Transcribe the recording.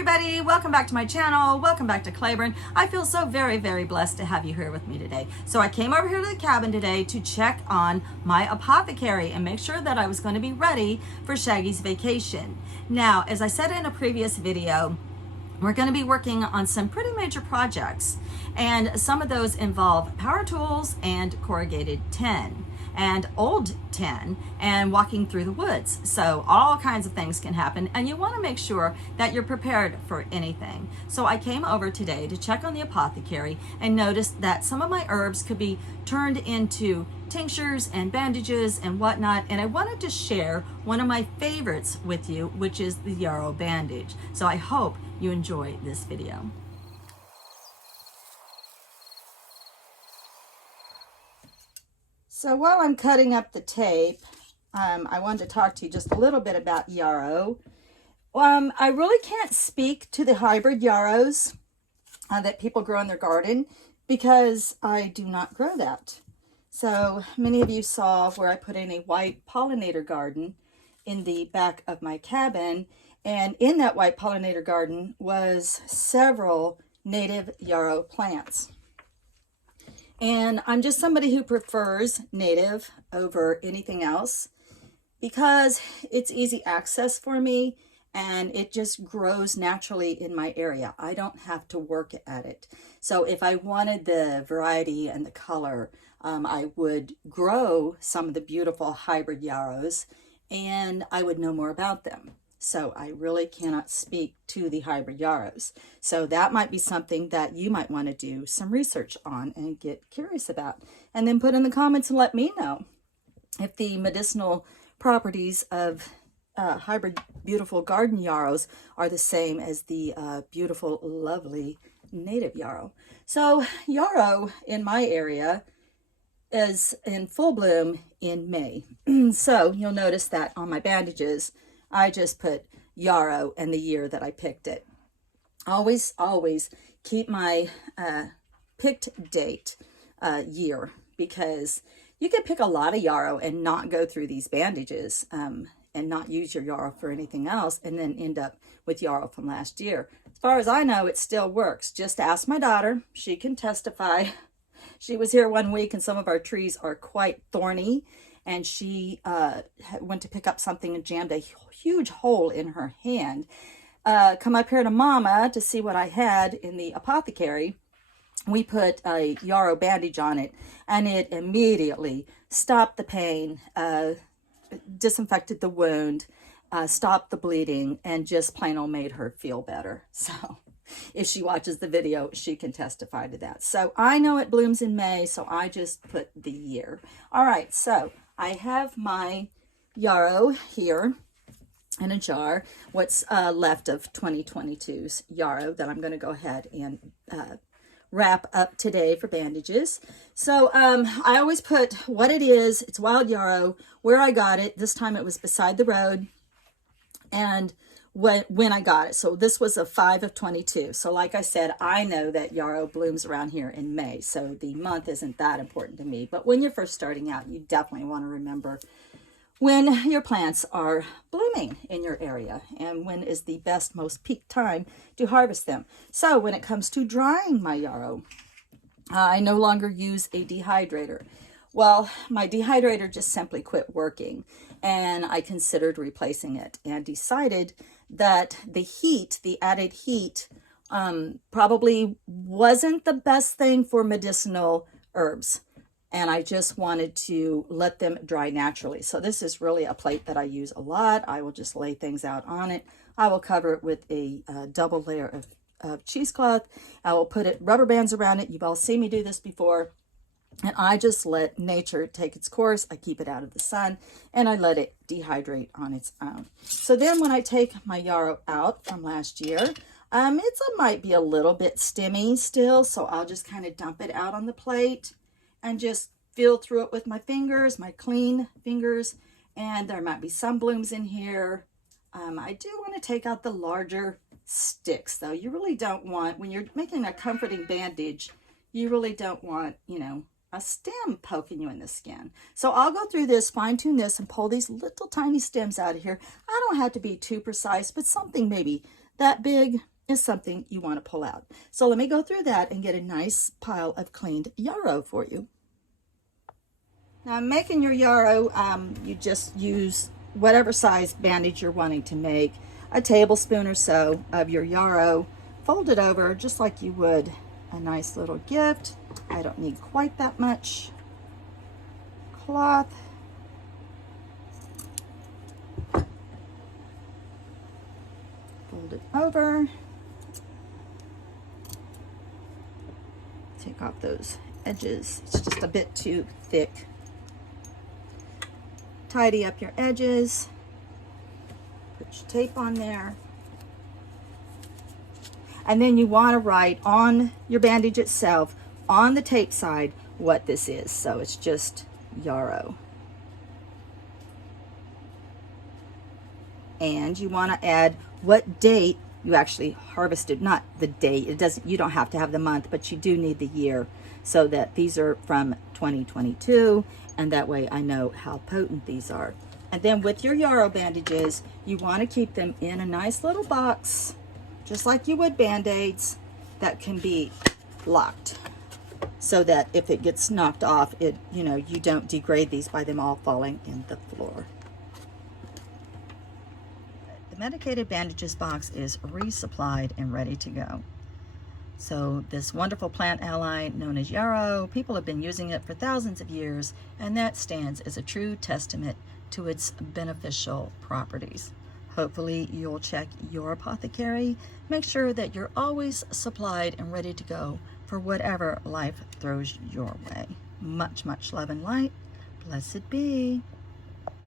everybody, welcome back to my channel. Welcome back to Claiborne. I feel so very blessed to have you here with me today. So I came over here to the cabin today to check on my apothecary and make sure that I was going to be ready for Shaggy's vacation. Now, as I said in a previous video, we're going to be working on some pretty major projects, and some of those involve power tools and corrugated tin and old tin and walking through the woods. So all kinds of things can happen, and you want to make sure that you're prepared for anything. So I came over today to check on the apothecary and noticed that some of my herbs could be turned into tinctures and bandages and whatnot, and I wanted to share one of my favorites with you, which is the Yarrow bandage. So I hope you enjoy this video. So while I'm cutting up the tape, I wanted to talk to you just a little bit about Yarrow. I really can't speak to the hybrid Yarrows that people grow in their garden because I do not grow that. So many of you saw where I put in a white pollinator garden in the back of my cabin, and in that white pollinator garden was several native Yarrow plants. And I'm just somebody who prefers native over anything else because it's easy access for me and it just grows naturally in my area. I don't have to work at it. So if I wanted the variety and the color, I would grow some of the beautiful hybrid yarrows and I would know more about them. So I really cannot speak to the hybrid yarrows. So that might be something that you might want to do some research on and get curious about. And then put in the comments and let me know if the medicinal properties of hybrid beautiful garden yarrows are the same as the beautiful, lovely native yarrow. So yarrow in my area is in full bloom in May. So you'll notice that on my bandages, I just put Yarrow and the year that I picked it. Always keep my picked date year, because you can pick a lot of Yarrow and not go through these bandages and not use your Yarrow for anything else and then end up with Yarrow from last year. As far as I know, it still works. Just ask my daughter. She can testify. She was here one week and some of our trees are quite thorny, and she went to pick up something and jammed a huge hole in her hand. Come up here to Mama to see what I had in the apothecary. We put a Yarrow bandage on it, and it immediately stopped the pain, disinfected the wound, stopped the bleeding, and just plain old made her feel better. So if she watches the video, she can testify to that. So I know it blooms in May, so I just put the year. All right, so I have my Yarrow here in a jar, what's left of 2022's Yarrow that I'm going to go ahead and wrap up today for bandages. So I always put what it is. It's wild Yarrow, where I got it. This time it was beside the road, and when I got it. So this was a 5 of 22. So like I said, I know that Yarrow blooms around here in May, so the month isn't that important to me. But when you're first starting out, you definitely want to remember when your plants are blooming in your area and when is the best, most peak time to harvest them. So when it comes to drying my Yarrow, I no longer use a dehydrator. Well, my dehydrator just simply quit working, and I considered replacing it and decided that the heat, the added heat, probably wasn't the best thing for medicinal herbs. And I just wanted to let them dry naturally. So this is really a plate that I use a lot. I will just lay things out on it. I will cover it with a double layer of cheesecloth. I will put rubber bands around it. You've all seen me do this before. And I just let nature take its course. I keep it out of the sun and I let it dehydrate on its own. So then when I take my Yarrow out from last year, it might be a little bit stemmy still. So I'll just kind of dump it out on the plate and just feel through it with my fingers, my clean fingers. And there might be some blooms in here. I do want to take out the larger sticks though. You really don't want, when you're making a comforting bandage, you really don't want, a stem poking you in the skin. So I'll go through this, fine tune this, and pull these little tiny stems out of here. I don't have to be too precise, but something maybe that big is something you want to pull out. So let me go through that and get a nice pile of cleaned yarrow for you. Now I'm making your yarrow, you just use whatever size bandage you're wanting to make, a tablespoon or so of your yarrow, fold it over just like you would a nice little gift. I don't need quite that much cloth. Fold it over. Take off those edges. It's just a bit too thick. Tidy up your edges. Put your tape on there. And then you want to write on your bandage itself, on the tape side, what this is. So it's just yarrow. And you want to add what date you actually harvested, not the date. It doesn't, you don't have to have the month, but you do need the year, so that these are from 2022, and that way I know how potent these are. And then with your yarrow bandages, you want to keep them in a nice little box, just like you would Band-Aids, that can be locked, so that if it gets knocked off, it, you know, you don't degrade these by them all falling in the floor. The medicated bandages box is resupplied and ready to go. So this wonderful plant ally known as yarrow, people have been using it for thousands of years, and that stands as a true testament to its beneficial properties. Hopefully you'll check your apothecary. Make sure that you're always supplied and ready to go for whatever life throws your way. Much, much love and light. Blessed be.